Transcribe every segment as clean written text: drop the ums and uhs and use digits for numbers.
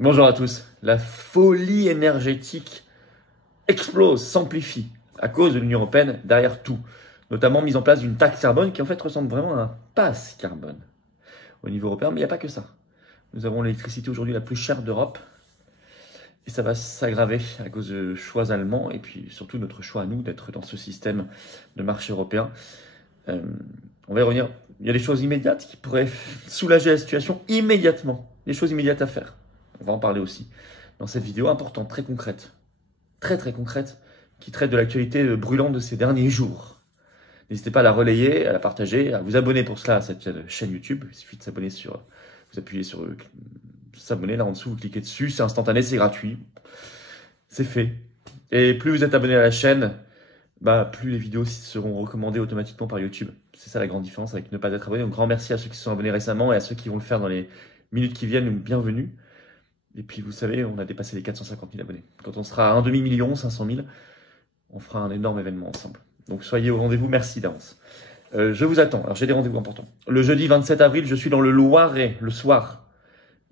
Bonjour à tous. La folie énergétique explose, s'amplifie à cause de l'Union européenne derrière tout. Notamment mise en place d'une taxe carbone qui en fait ressemble vraiment à un pass carbone au niveau européen, mais il n'y a pas que ça. Nous avons l'électricité aujourd'hui la plus chère d'Europe et ça va s'aggraver à cause de choix allemands et puis surtout notre choix à nous d'être dans ce système de marché européen. On va y revenir. Il y a des choses immédiates qui pourraient soulager la situation immédiatement. Des choses immédiates à faire. On va en parler aussi dans cette vidéo importante, très concrète, très concrète, qui traite de l'actualité brûlante de ces derniers jours. N'hésitez pas à la relayer, à la partager, à vous abonner pour cela à cette chaîne YouTube. Il suffit de s'abonner vous appuyez sur s'abonner là en dessous, vous cliquez dessus, c'est instantané, c'est gratuit, c'est fait. Et plus vous êtes abonné à la chaîne, plus les vidéos seront recommandées automatiquement par YouTube. C'est ça la grande différence avec ne pas être abonné. Donc grand merci à ceux qui se sont abonnés récemment et à ceux qui vont le faire dans les minutes qui viennent. Bienvenue. Et puis vous savez, on a dépassé les 450 000 abonnés. Quand on sera à 1,5 million, 500 000, on fera un énorme événement ensemble. Donc soyez au rendez-vous, merci d'avance. Je vous attends. Alors j'ai des rendez-vous importants. Le jeudi 27 avril, je suis dans le Loiret, le soir.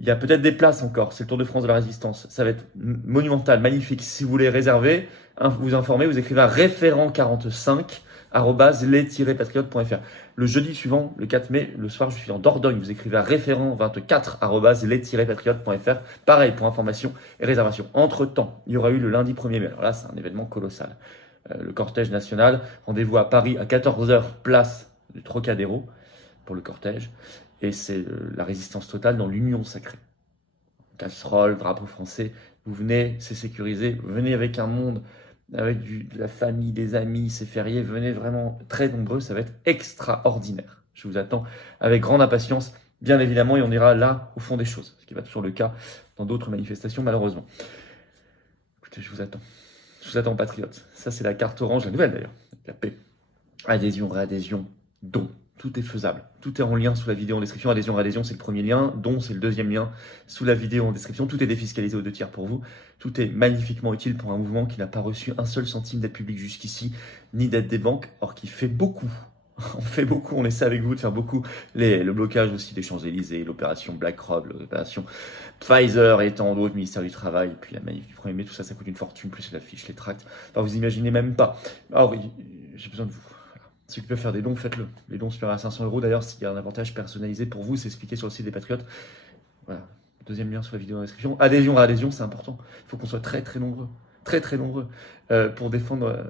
Il y a peut-être des places encore, c'est le Tour de France de la Résistance. Ça va être monumental, magnifique. Si vous voulez réserver, vous informez, vous écrivez à référent45@les-patriotes.fr. Le jeudi suivant, le 4 mai, le soir, je suis en Dordogne. Vous écrivez à référent24@les-patriotes.fr. Pareil pour information et réservation. Entre-temps, il y aura eu le lundi 1er mai. Alors là, c'est un événement colossal. Le cortège national, rendez-vous à Paris à 14h, place du Trocadéro pour le cortège. Et c'est la résistance totale dans l'union sacrée. Casserole, drapeau français, vous venez, c'est sécurisé, vous venez avec un monde, avec de la famille, des amis, c'est férié, venez vraiment très nombreux, ça va être extraordinaire. Je vous attends avec grande impatience, bien évidemment, et on ira là au fond des choses, ce qui va être toujours le cas dans d'autres manifestations malheureusement. Écoutez, je vous attends patriotes. Ça c'est la carte orange, la nouvelle d'ailleurs, la paix. Adhésion, réadhésion, don. Tout est faisable. Tout est en lien sous la vidéo en description. Adhésion, réadhésion, c'est le premier lien. Don, c'est le deuxième lien sous la vidéo en description. Tout est défiscalisé aux 2/3 pour vous. Tout est magnifiquement utile pour un mouvement qui n'a pas reçu un seul centime d'aide publique jusqu'ici, ni d'aide des banques, or qui fait beaucoup. On fait beaucoup, on essaie avec vous de faire beaucoup. Le blocage aussi des Champs-Élysées, l'opération BlackRock, l'opération Pfizer et tant d'autres, ministère du Travail, et puis la manif du 1er mai, tout ça, ça coûte une fortune, plus l'affiche, les tracts. Enfin, vous imaginez même pas. Alors, j'ai besoin de vous. Ceux qui peuvent faire des dons, faites-le. Les dons supérieurs à 500 € d'ailleurs, s'il y a un avantage personnalisé pour vous, c'est expliqué sur le site des Patriotes. Voilà, deuxième lien sur la vidéo en description. Adhésion, réadhésion, c'est important. Il faut qu'on soit très nombreux, très nombreux, pour défendre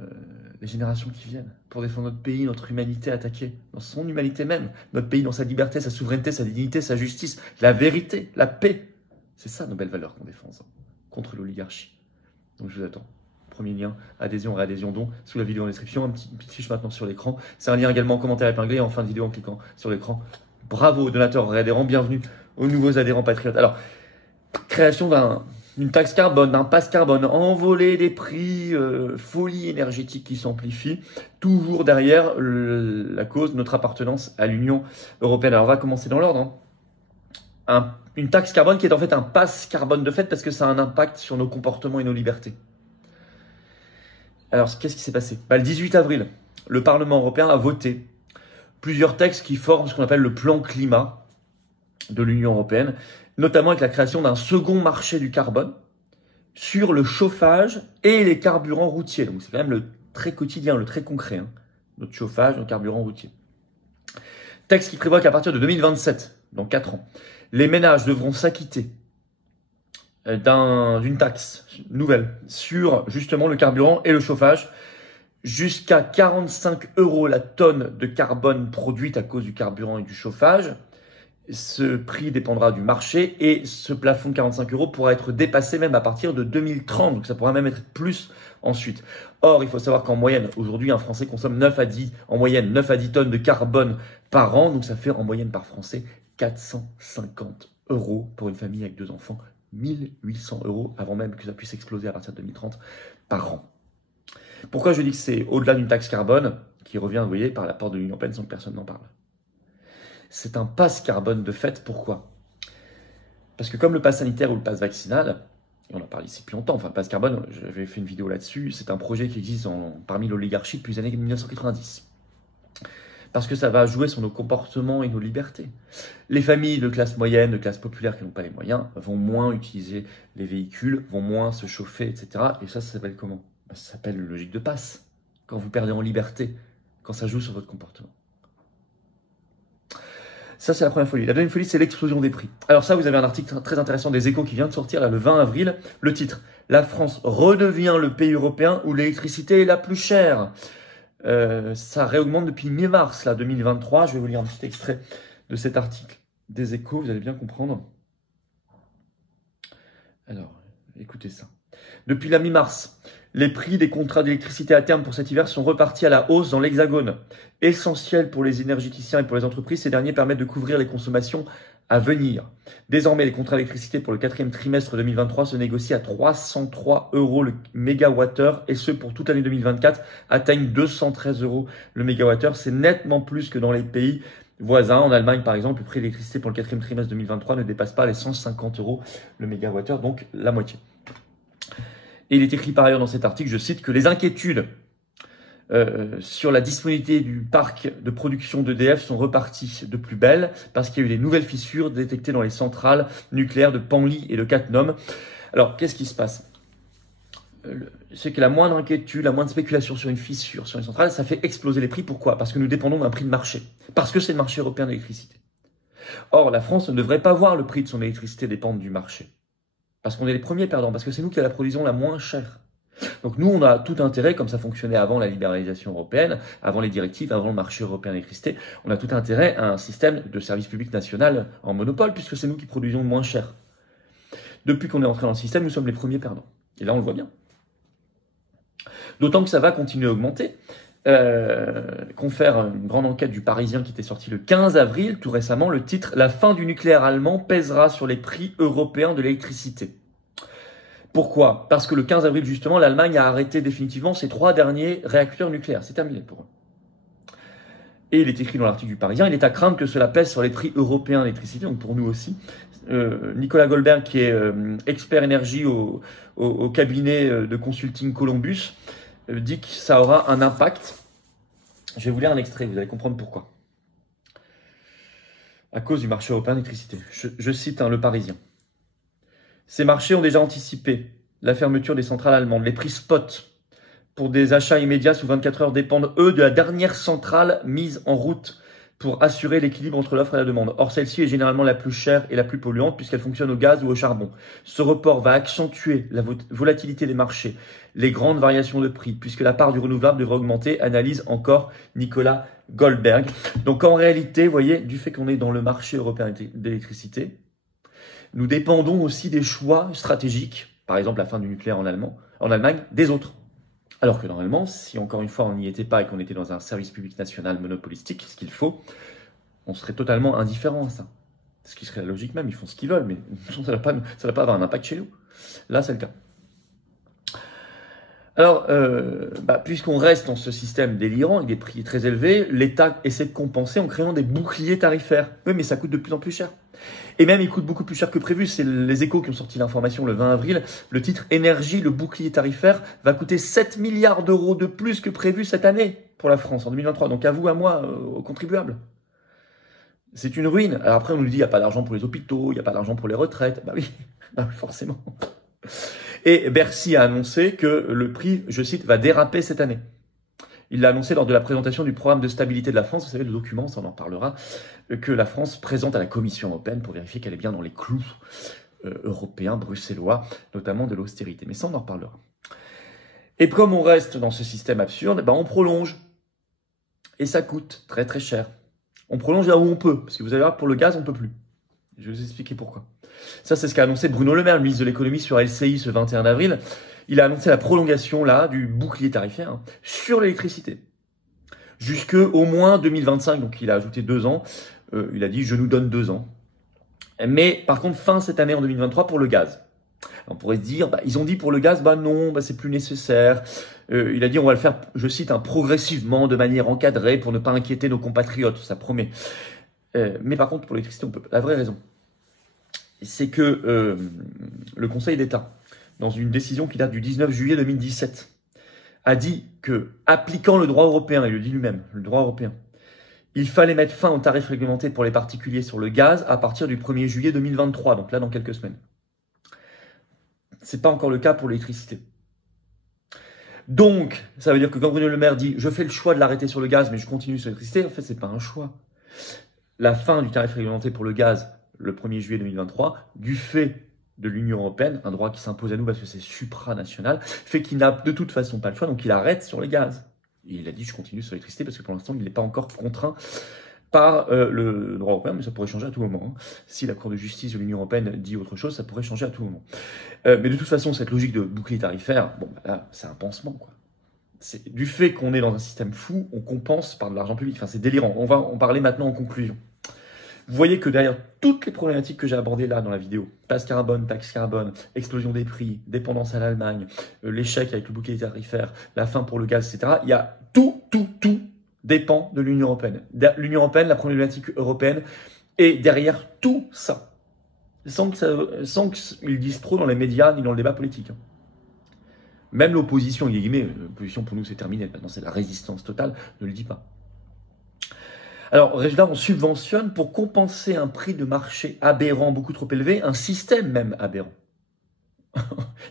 les générations qui viennent, pour défendre notre pays, notre humanité attaquée, dans son humanité même, notre pays dans sa liberté, sa souveraineté, sa dignité, sa justice, la vérité, la paix. C'est ça nos belles valeurs qu'on défend ensemble, contre l'oligarchie. Donc je vous attends. Premier lien, adhésion, réadhésion, don, sous la vidéo en description, une petite fiche maintenant sur l'écran. C'est un lien également en commentaire épinglé en fin de vidéo en cliquant sur l'écran. Bravo aux donateurs réadhérents, bienvenue aux nouveaux adhérents patriotes. Alors, création d'une taxe carbone, d'un pass carbone, envolée des prix, folie énergétique qui s'amplifie, toujours derrière la cause de notre appartenance à l'Union européenne. Alors on va commencer dans l'ordre. Une taxe carbone qui est en fait un pass carbone de fait parce que ça a un impact sur nos comportements et nos libertés. Alors, qu'est-ce qui s'est passé? Le 18 avril, le Parlement européen a voté plusieurs textes qui forment ce qu'on appelle le plan climat de l'Union européenne, notamment avec la création d'un second marché du carbone sur le chauffage et les carburants routiers. Donc, c'est quand même le très quotidien, le très concret, notre chauffage, nos carburants routiers. Texte qui prévoit qu'à partir de 2027, dans 4 ans, les ménages devront s'acquitter d'une taxe nouvelle sur justement le carburant et le chauffage, jusqu'à 45 € la tonne de carbone produite à cause du carburant et du chauffage. Ce prix dépendra du marché et ce plafond de 45 € pourra être dépassé même à partir de 2030, donc ça pourra même être plus ensuite. Or, il faut savoir qu'en moyenne, aujourd'hui, un Français consomme 9 à 10 tonnes de carbone par an, donc ça fait en moyenne par Français 450 € pour une famille avec 2 enfants. 1800 € avant même que ça puisse exploser à partir de 2030 par an. Pourquoi je dis que c'est au-delà d'une taxe carbone qui revient, vous voyez, par l'apport de l'Union européenne sans que personne n'en parle? C'est un pass carbone de fait. Pourquoi? Parce que comme le pass sanitaire ou le pass vaccinal, et on en parle ici depuis longtemps, enfin le pass carbone, j'avais fait une vidéo là-dessus, c'est un projet qui existe parmi l'oligarchie depuis les années 1990. parce que ça va jouer sur nos comportements et nos libertés. Les familles de classe moyenne, de classe populaire qui n'ont pas les moyens, vont moins utiliser les véhicules, vont moins se chauffer, etc. Et ça s'appelle comment? Ça s'appelle une logique de passe. Quand vous perdez en liberté, quand ça joue sur votre comportement. Ça, c'est la première folie. La deuxième folie, c'est l'explosion des prix. Alors ça, vous avez un article très intéressant des Échos qui vient de sortir, là, le 20 avril. Le titre, « La France redevient le pays européen où l'électricité est la plus chère ». Ça réaugmente depuis mi-mars, là, 2023. Je vais vous lire un petit extrait de cet article des Échos, vous allez bien comprendre. Alors, écoutez ça. Depuis la mi-mars, les prix des contrats d'électricité à terme pour cet hiver sont repartis à la hausse dans l'Hexagone. Essentiel pour les énergéticiens et pour les entreprises, ces derniers permettent de couvrir les consommations à venir. Désormais, les contrats d'électricité pour le 4e trimestre 2023 se négocient à 303 € le mégawattheure et ceux pour toute l'année 2024 atteignent 213 € le mégawattheure. C'est nettement plus que dans les pays voisins. En Allemagne, par exemple, le prix de l'électricité pour le 4e trimestre 2023 ne dépasse pas les 150 € le mégawattheure, donc la moitié. Et il est écrit par ailleurs dans cet article, je cite, que les inquiétudes sur la disponibilité du parc de production d'EDF sont reparties de plus belle parce qu'il y a eu des nouvelles fissures détectées dans les centrales nucléaires de Penly et de Cattenom. Alors, qu'est-ce qui se passe? C'est que la moindre inquiétude, la moindre spéculation sur une fissure sur une centrale, ça fait exploser les prix. Pourquoi? Parce que nous dépendons d'un prix de marché. Parce que c'est le marché européen de l'électricité. Or, la France ne devrait pas voir le prix de son électricité dépendre du marché. Parce qu'on est les premiers perdants, parce que c'est nous qui avons la production la moins chère. Donc nous, on a tout intérêt, comme ça fonctionnait avant la libéralisation européenne, avant les directives, avant le marché européen d'électricité, on a tout intérêt à un système de service public national en monopole, puisque c'est nous qui produisons le moins cher. Depuis qu'on est entré dans le système, nous sommes les premiers perdants. Et là, on le voit bien. D'autant que ça va continuer à augmenter. Confère une grande enquête du Parisien qui était sortie le 15 avril, tout récemment, le titre « La fin du nucléaire allemand pèsera sur les prix européens de l'électricité ». Pourquoi? Parce que le 15 avril, justement, l'Allemagne a arrêté définitivement ses 3 derniers réacteurs nucléaires. C'est terminé pour eux. Et il est écrit dans l'article du Parisien, il est à craindre que cela pèse sur les prix européens d'électricité, donc pour nous aussi. Nicolas Goldberg, qui est expert énergie au cabinet de consulting Columbus, dit que ça aura un impact. Je vais vous lire un extrait, vous allez comprendre pourquoi. À cause du marché européen d'électricité. Je cite le Parisien. Ces marchés ont déjà anticipé la fermeture des centrales allemandes. Les prix spot pour des achats immédiats sous 24 heures dépendent, eux, de la dernière centrale mise en route pour assurer l'équilibre entre l'offre et la demande. Or, celle-ci est généralement la plus chère et la plus polluante puisqu'elle fonctionne au gaz ou au charbon. Ce report va accentuer la volatilité des marchés, les grandes variations de prix, puisque la part du renouvelable devrait augmenter, analyse encore Nicolas Goldberg. Donc, en réalité, vous voyez, du fait qu'on est dans le marché européen d'électricité, nous dépendons aussi des choix stratégiques, par exemple la fin du nucléaire en Allemagne, des autres. Alors que normalement, si encore une fois on n'y était pas et qu'on était dans un service public national monopolistique, ce qu'il faut, on serait totalement indifférent à ça. Ce qui serait la logique même, ils font ce qu'ils veulent, mais ça ne va pas avoir un impact chez nous. Là, c'est le cas. Alors, puisqu'on reste dans ce système délirant avec des prix très élevés, l'État essaie de compenser en créant des boucliers tarifaires. Oui, mais ça coûte de plus en plus cher. Et même, il coûte beaucoup plus cher que prévu. C'est les Échos qui ont sorti l'information le 20 avril. Le titre « Énergie, le bouclier tarifaire » va coûter 7 milliards d'euros de plus que prévu cette année pour la France en 2023. Donc, à vous, à moi, aux contribuables. C'est une ruine. Alors après, on nous dit qu'il n'y a pas d'argent pour les hôpitaux, il n'y a pas d'argent pour les retraites. Bah oui, forcément. Et Bercy a annoncé que le prix, je cite, va déraper cette année. Il l'a annoncé lors de la présentation du programme de stabilité de la France. Vous savez, le document, ça on en parlera, que la France présente à la Commission européenne pour vérifier qu'elle est bien dans les clous européens, bruxellois, notamment de l'austérité. Mais ça, on en reparlera. Et comme on reste dans ce système absurde, on prolonge. Et ça coûte très très cher. On prolonge là où on peut, parce que vous allez voir, pour le gaz, on ne peut plus. Je vais vous expliquer pourquoi. Ça, c'est ce qu'a annoncé Bruno Le Maire, le ministre de l'économie, sur LCI ce 21 avril. Il a annoncé la prolongation là du bouclier tarifaire sur l'électricité jusque au moins 2025. Donc, il a ajouté 2 ans. Il a dit, je nous donne 2 ans. Mais par contre, fin cette année en 2023 pour le gaz. On pourrait se dire, ils ont dit pour le gaz, non, c'est plus nécessaire. Il a dit, on va le faire, je cite, progressivement, de manière encadrée pour ne pas inquiéter nos compatriotes. Ça promet. Mais par contre, pour l'électricité, on peut. La vraie raison, c'est que le Conseil d'État, dans une décision qui date du 19 juillet 2017, a dit que, appliquant le droit européen, il le dit lui-même, le droit européen, Il fallait mettre fin aux tarifs réglementés pour les particuliers sur le gaz à partir du 1er juillet 2023, donc là dans quelques semaines. Ce n'est pas encore le cas pour l'électricité. Donc, ça veut dire que quand Bruno Le Maire dit « je fais le choix de l'arrêter sur le gaz, mais je continue sur l'électricité », en fait, ce n'est pas un choix. La fin du tarif réglementé pour le gaz le 1er juillet 2023, du fait de l'Union européenne, un droit qui s'impose à nous parce que c'est supranational, fait qu'il n'a de toute façon pas le choix, donc il arrête sur le gaz. Et il a dit « je continue sur l'électricité » parce que pour l'instant, il n'est pas encore contraint par le droit européen, mais ça pourrait changer à tout moment. Si la Cour de justice de l'Union européenne dit autre chose, ça pourrait changer à tout moment. Mais de toute façon, cette logique de bouclier tarifaire, bon, là, c'est un pansement, quoi. Du fait qu'on est dans un système fou, on compense par de l'argent public. Enfin, c'est délirant. On va en parler maintenant en conclusion. Vous voyez que derrière toutes les problématiques que j'ai abordées là dans la vidéo, taxe carbone, explosion des prix, dépendance à l'Allemagne, l'échec avec le bouclier tarifaire, la fin pour le gaz, etc., il y a tout dépend de l'Union européenne. L'Union européenne, la problématique européenne, est derrière tout ça. Sans qu'ils disent trop dans les médias ni dans le débat politique. Même l'opposition, l'opposition pour nous c'est terminé, maintenant c'est la résistance totale, ne le dit pas. Alors, résultat, on subventionne pour compenser un prix de marché aberrant, beaucoup trop élevé, un système même aberrant.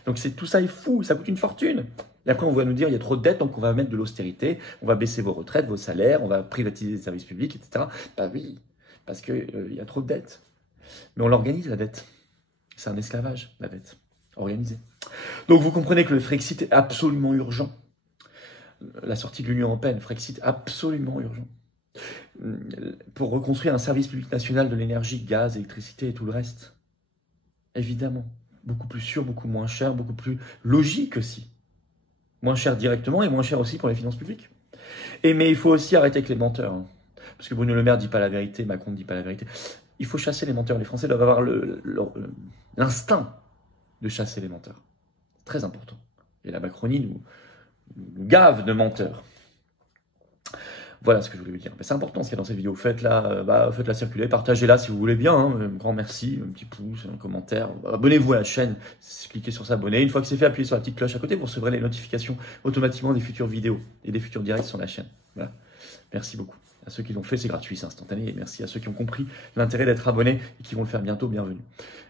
Donc tout ça est fou, ça coûte une fortune. Et après, on va nous dire il y a trop de dettes, donc on va mettre de l'austérité, on va baisser vos retraites, vos salaires, on va privatiser les services publics, etc. Bah oui, parce qu'il y a trop de dettes. Mais on l'organise, la dette. C'est un esclavage, la dette. Organisée. Donc vous comprenez que le Frexit est absolument urgent. La sortie de l'Union européenne, Frexit absolument urgent. Pour reconstruire un service public national de l'énergie, gaz, électricité et tout le reste. Évidemment. Beaucoup plus sûr, beaucoup moins cher, beaucoup plus logique aussi. Moins cher directement et moins cher aussi pour les finances publiques. Mais il faut aussi arrêter avec les menteurs. Hein. Parce que Bruno Le Maire ne dit pas la vérité, Macron ne dit pas la vérité. Il faut chasser les menteurs. Les Français doivent avoir l'instinct de chasser les menteurs. C'est très important. Et la Macronie nous gave de menteurs. Voilà ce que je voulais vous dire. C'est important ce qu'il y a dans cette vidéo. Faites-la circuler, partagez-la si vous voulez bien. Hein. Un grand merci, un petit pouce, un commentaire. Abonnez-vous à la chaîne, cliquez sur s'abonner. Une fois que c'est fait, appuyez sur la petite cloche à côté, vous recevrez les notifications automatiquement des futures vidéos et des futurs directs sur la chaîne. Voilà. Merci beaucoup. À ceux qui l'ont fait, c'est gratuit, c'est instantané. Et merci à ceux qui ont compris l'intérêt d'être abonnés et qui vont le faire bientôt. Bienvenue.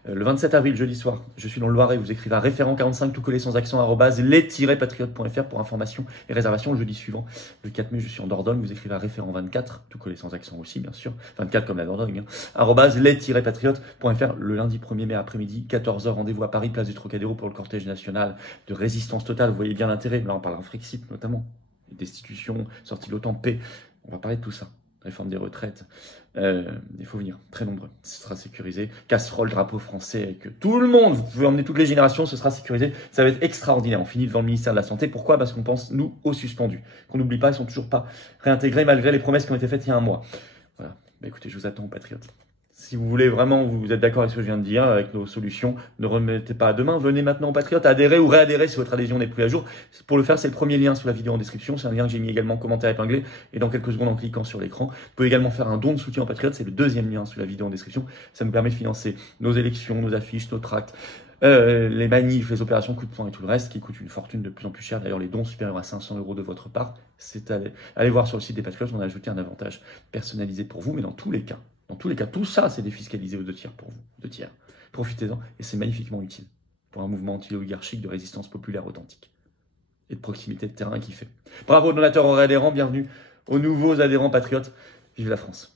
Le 27 avril, jeudi soir, je suis dans le Loiret. Vous écrivez à référent 45 tout collé sans accent @les-patriotes.fr pour information et réservation. Le jeudi suivant, le 4 mai, je suis en Dordogne. Vous écrivez à référent 24 tout collé sans accent aussi, bien sûr. 24 comme la Dordogne. @les-patriotes.fr. Le lundi 1er mai après-midi, 14h, rendez-vous à Paris, place du Trocadéro pour le cortège national de résistance totale. Vous voyez bien l'intérêt. Là, on parle d'un Frexit notamment, destitution, sortie de l'OTAN, paix. On va parler de tout ça. Réforme des retraites. Il faut venir. Très nombreux. Ce sera sécurisé. Casserole, drapeau français avec tout le monde. Vous pouvez emmener toutes les générations. Ce sera sécurisé. Ça va être extraordinaire. On finit devant le ministère de la Santé. Pourquoi? Parce qu'on pense, nous, aux suspendus. Qu'on n'oublie pas, ils sont toujours pas réintégrés malgré les promesses qui ont été faites il y a un mois. Voilà. Bah, écoutez, je vous attends, patriotes. Si vous voulez vraiment, vous êtes d'accord avec ce que je viens de dire, avec nos solutions, ne remettez pas à demain. Venez maintenant aux Patriotes, adhérez ou réadhérez si votre adhésion n'est plus à jour. Pour le faire, c'est le premier lien sous la vidéo en description. C'est un lien que j'ai mis également en commentaire épinglé. Et dans quelques secondes, en cliquant sur l'écran, vous pouvez également faire un don de soutien aux Patriotes. C'est le deuxième lien sous la vidéo en description. Ça nous permet de financer nos élections, nos affiches, nos tracts, les manifs, les opérations coup de poing et tout le reste, qui coûtent une fortune de plus en plus chère. D'ailleurs, les dons supérieurs à 500 € de votre part, c'est allez voir sur le site des Patriotes. On a ajouté un avantage personnalisé pour vous, mais dans tous les cas, tout ça, c'est défiscalisé aux 2 tiers pour vous. 2 tiers. Profitez-en et c'est magnifiquement utile pour un mouvement anti-oligarchique de résistance populaire authentique et de proximité de terrain qui fait. Bravo aux donateurs, aux adhérents, bienvenue aux nouveaux adhérents patriotes. Vive la France!